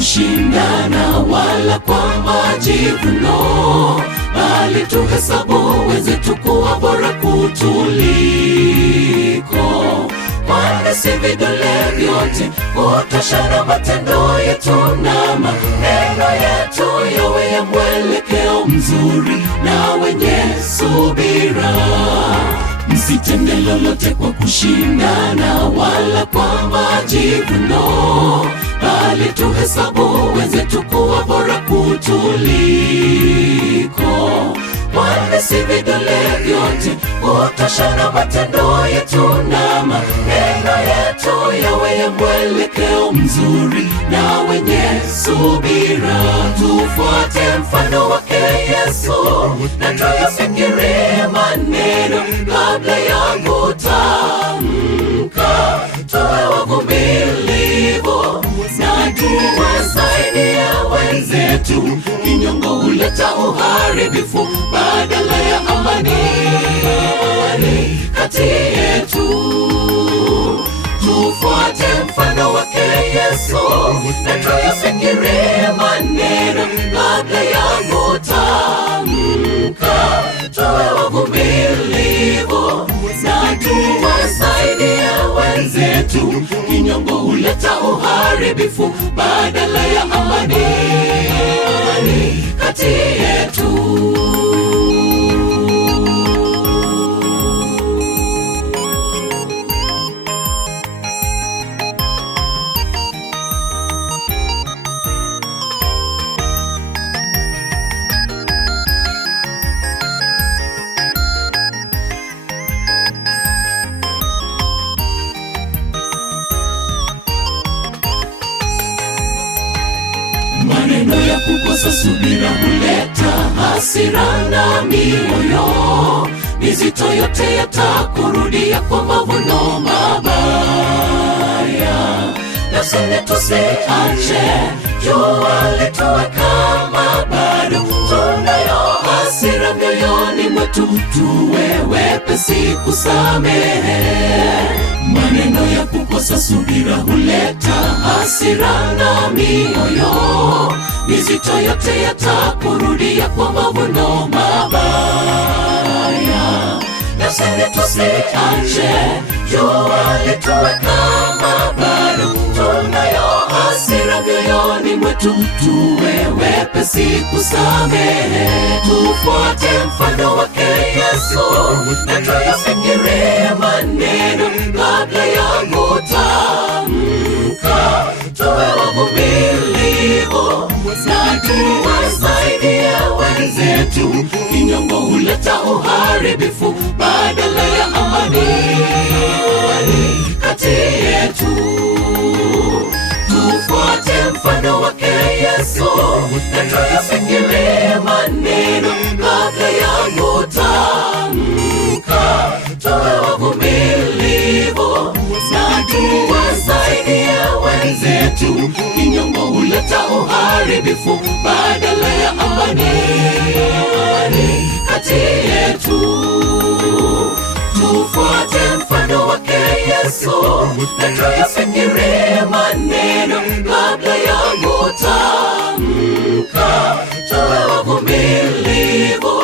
kushindana wala kwa majivuno, bali tuhesabu wenzetu kuwa bora kutuliko. Kwani si vidole vyote hutoshana matendo yetu na maneno yetu yawe ya mwelekeo mzuri na wenye subira. Msitende lolote kwa kushindana wala kwa majivuno, bali tuhesabu wenzetu kuwa bora kutuliko. Kwani si vidole vyote hutoshana matendo yetu na maneno yetu yawe ya mwelekeo mzuri na wenye subira. Tufuate mfano wake Yesu na tuyafikirie maneno kabla ya kutamka. Tuwe wavumilivu na tuwasaidie wenzetu. Kinyongo huleta uharibifu badala ya amani kati yetu. Tufuate mfano wake Yesu na tuyafikirie maneno kabla ya kutamka. Tuwe wavumilivu na tuwasaidie wenzetu. Kinyongo huleta uharibifu badala ya amani kati yetu. Maneno ya kukosa subira huleta hasira na mioyo mizito, yote yatakurudia kwa mavuno mabaya. Nafsini tusiache jua litoweka kama bado tunayo hasira mioyoni mwetu, tuwe wepesi kusamehe. Maneno ya kukosa subira huleta hasira na mioyo mizito, yote yatakurudia kwa mavuno mabaya. Nafsini tusiache jua litoweka kama bado tunayo hasira mioyoni mwetu, tuwe wepesi kusamehe. Tufuate mfano wake Yesu na tuyafikirie maneno kabla ya kutamka. Tuwe wavumilivu na tuwasaidie wenzetu. Kinyongo huleta uharibifu badala ya amani kati yetu. Tufuate mfano wake Yesu na tuyafikirie maneno kabla ya kutamka. Tuwe wavumilivu na tuwasaidie wenzetu. Kinyongo huleta uharibifu badala ya amani kati yetu. Tufuate mfano wake Yesu na tuyafikirie maneno kabla ya kutamka. Tuwe wavumilivu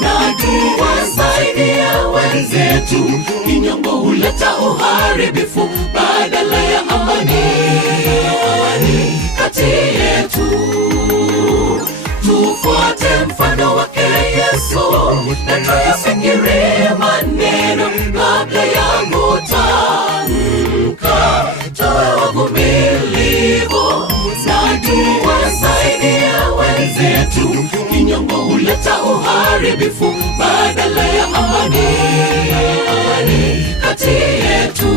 na tuwasaidie wenzetu. Kinyongo huleta uharibifu badala ya amani kati yetu. Tufuate mfano wake Yesu na tuyafikirie maneno kabla ya kutamka. Tuwe wavumilivu na tuwasaidie wenzetu. Kinyongo huleta uharibifu badala ya amani kati yetu.